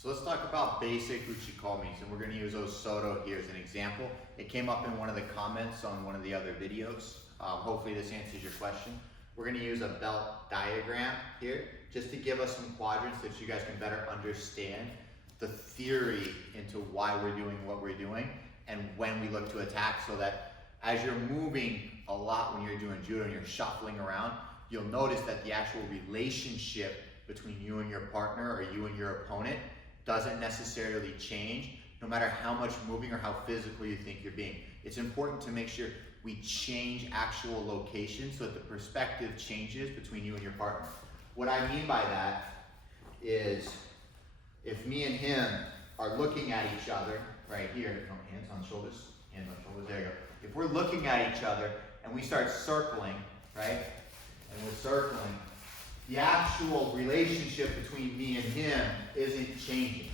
So let's talk about basic uchikomis, and we're going to use Soto here as an example. It came up in one of the comments on one of the other videos. Hopefully this answers your question. We're going to use a belt diagram here just to give us some quadrants that you guys can better understand the theory into why we're doing what we're doing and when we look to attack, so that as you're moving a lot when you're doing judo and you're shuffling around, you'll notice that the actual relationship between you and your partner or you and your opponent doesn't necessarily change no matter how much moving or how physical you think you're being. It's important to make sure we change actual locations so that the perspective changes between you and your partner. What I mean by that is if me and him are looking at each other right here, hands on shoulders, there you go. If we're looking at each other and we start circling, right, and we're circling, the actual relationship between me and him isn't changing,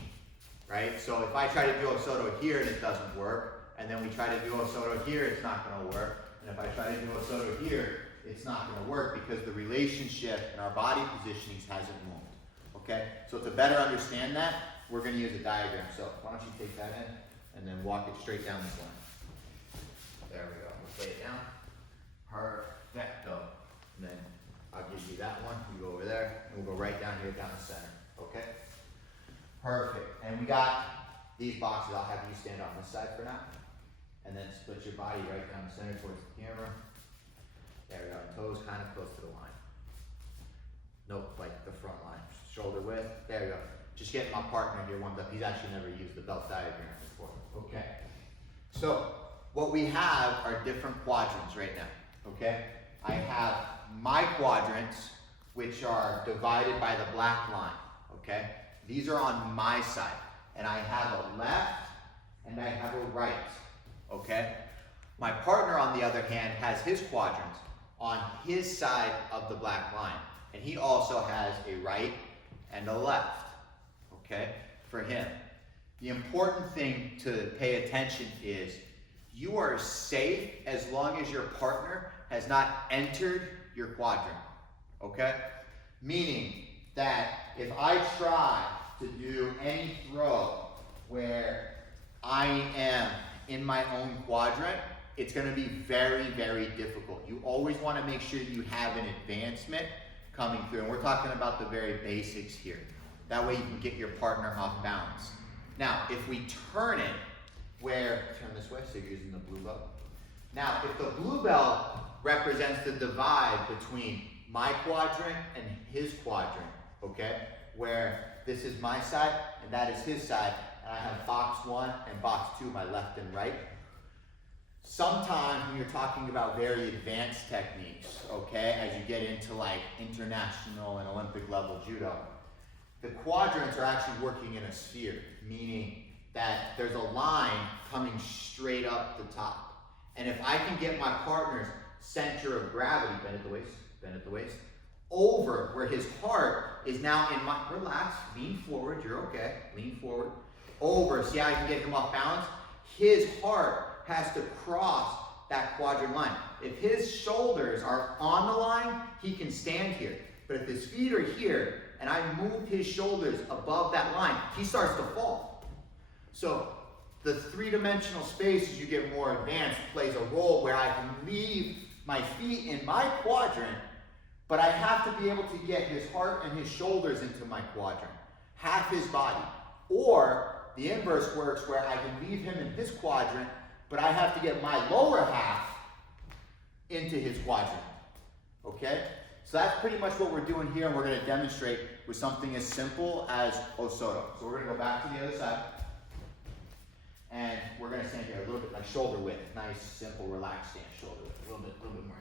right? So if I try to do a Soto here and it doesn't work, and then we try to do a Soto here, it's not going to work. And if I try to do a Soto here, it's not going to work because the relationship in our body positionings hasn't moved, okay? So to better understand that, we're going to use a diagram. So why don't you take that in and then walk it straight down this line. There we go. We'll lay it down. Perfecto. And then I'll give you that one, you go over there, and we'll go right down here, down the center, okay? Perfect, and we got these boxes. I'll have you stand on this side for now, and then split your body right down the center towards the camera. There we go, toes kind of close to the line. Nope, like the front line, shoulder width, there we go. Just getting my partner here warmed up. He's actually never used the belt diagram before, okay? So, what we have are different quadrants right now, okay? I have my quadrants, which are divided by the black line, okay? These are on my side, and I have a left and I have a right, okay? My partner, on the other hand, has his quadrants on his side of the black line, and he also has a right and a left, okay, for him. The important thing to pay attention is you are safe as long as your partner has not entered your quadrant, okay? Meaning that if I try to do any throw where I am in my own quadrant, it's gonna be very, very difficult. You always wanna make sure you have an advancement coming through, and we're talking about the very basics here. That way you can get your partner off balance. Now, if we turn it turn this way, so you're using the blue belt. Now, if the blue belt represents the divide between my quadrant and his quadrant, okay? Where this is my side and that is his side, and I have box 1 and box 2, my left and right. Sometimes when you're talking about very advanced techniques, okay, as you get into like international and Olympic level judo, the quadrants are actually working in a sphere, meaning that there's a line coming straight up the top. And if I can get my partner's center of gravity, bend at the waist, over where his heart is now in my, relax, lean forward, you're okay, lean forward, over, see how I can get him off balance? His heart has to cross that quadrant line. If his shoulders are on the line, he can stand here. But if his feet are here, and I move his shoulders above that line, he starts to fall. So the three-dimensional space, as you get more advanced, plays a role where I can leave my feet in my quadrant, but I have to be able to get his heart and his shoulders into my quadrant, half his body. Or the inverse works where I can leave him in his quadrant, but I have to get my lower half into his quadrant, okay? So that's pretty much what we're doing here, and we're gonna demonstrate with something as simple as Soto. So we're gonna go back to the other side, and we're gonna stand here a little bit like shoulder width. Nice, simple, relaxed stance, shoulder width. A little bit more.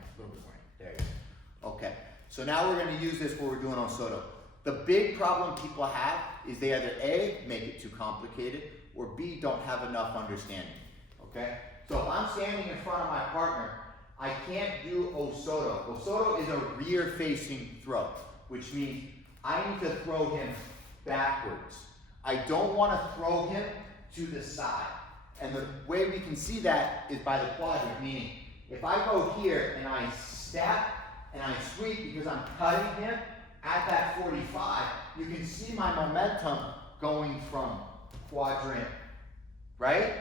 There you go. Okay, so now we're gonna use this where we're doing Soto. The big problem people have is they either A, make it too complicated, or B, don't have enough understanding, okay? So if I'm standing in front of my partner, I can't do Soto. Soto is a rear-facing throw, which means I need to throw him backwards. I don't want to throw him to the side. And the way we can see that is by the quadrant, meaning if I go here and I step and I sweep because I'm cutting him at that 45, you can see my momentum going from quadrant, right,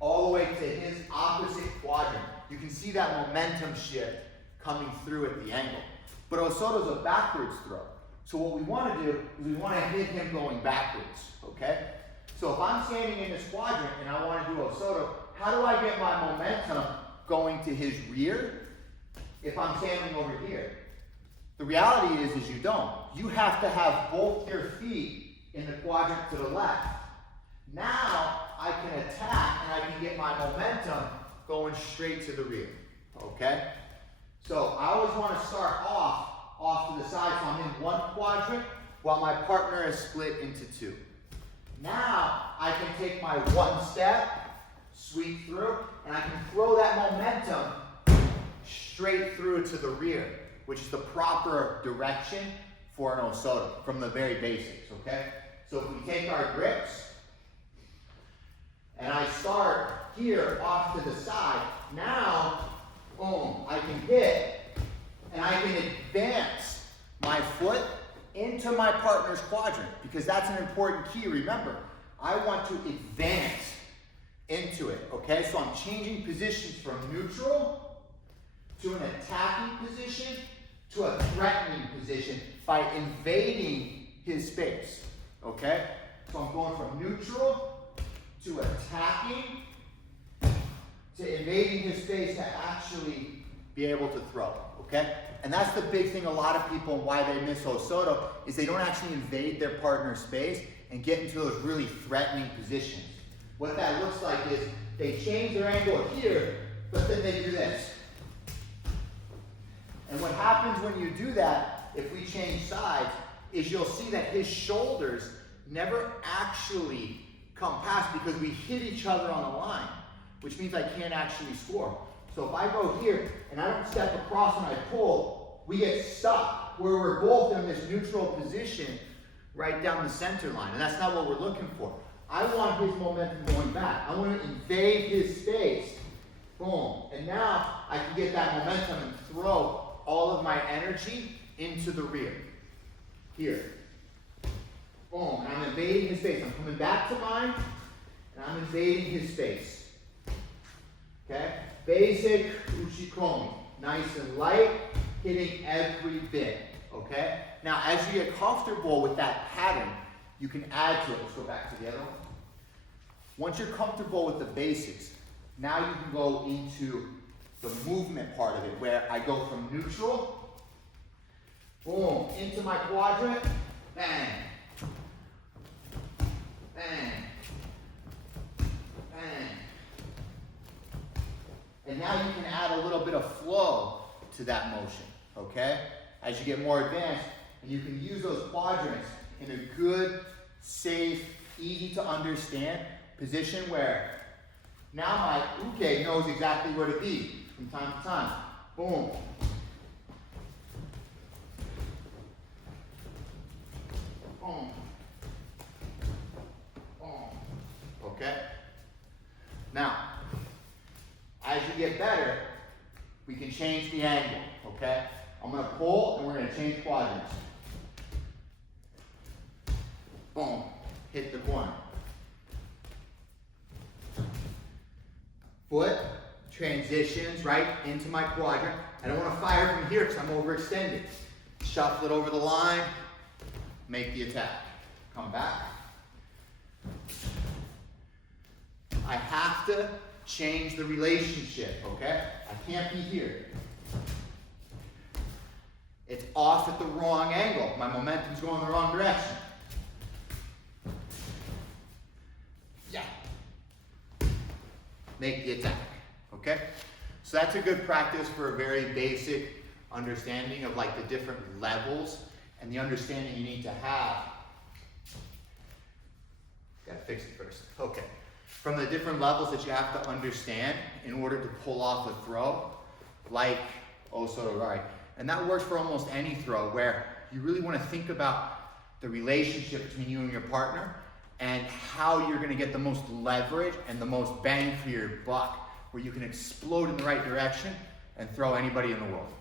all the way to his opposite quadrant. You can see that momentum shift coming through at the angle. But Osoto's a backwards throw. So what we want to do is we want to hit him going backwards, okay? So if I'm standing in this quadrant and I want to do Osoto, how do I get my momentum going to his rear if I'm standing over here? The reality is you don't. You have to have both your feet in the quadrant to the left. Now I can attack and I can get my momentum going straight to the rear, okay? So I always want to start off to the side, so I'm in one quadrant while my partner is split into two. Now I can take my one step, sweep through, and I can throw that momentum straight through to the rear, which is the proper direction for an Osoto from the very basics, okay? So if we take our grips, and I start here off to the side, now, boom, I can hit, and I can advance my foot into my partner's quadrant, because that's an important key, remember. I want to advance into it, okay? So I'm changing positions from neutral to an attacking position to a threatening position by invading his space, okay? So I'm going from neutral to attacking to invading his space to actually be able to throw, okay? And that's the big thing, a lot of people, why they miss Osoto, is they don't actually invade their partner's space and get into those really threatening positions. What that looks like is they change their angle here, but then they do this. And what happens when you do that, if we change sides, is you'll see that his shoulders never actually come past because we hit each other on the line, which means I can't actually score. So if I go here and I don't step across and I pull, we get stuck where we're both in this neutral position right down the center line. And that's not what we're looking for. I want his momentum going back. I want to invade his space. Boom. And now I can get that momentum and throw all of my energy into the rear. Here. Boom. And I'm invading his space. I'm coming back to mine, and I'm invading his space. Okay? Basic uchikomi. Nice and light, hitting every bit. Okay? Now, as you get comfortable with that pattern, you can add to it. Let's go back to the other one. Once you're comfortable with the basics, now you can go into the movement part of it, where I go from neutral, boom, into my quadrant, bang, bang, bang. And now you can add a little bit of flow to that motion, okay? As you get more advanced, and you can use those quadrants in a good, safe, easy to understand position where now my uke knows exactly where to be from time to time. Boom. Boom. Boom. Okay? Now, as you get better, we can change the angle, okay? I'm going to pull and we're going to change quadrants. Boom. Hit the corner. Foot transitions right into my quadrant. I don't want to fire from here because I'm overextended. Shuffle it over the line, make the attack. Come back. I have to change the relationship, okay? I can't be here. It's off at the wrong angle. My momentum's going the wrong direction. Yeah. Make the attack, okay? So that's a good practice for a very basic understanding of like the different levels and the understanding you need to have. Gotta fix it first. Okay. From the different levels that you have to understand in order to pull off a throw, like Soto Gari. And that works for almost any throw where you really want to think about the relationship between you and your partner and how you're going to get the most leverage and the most bang for your buck, where you can explode in the right direction and throw anybody in the world.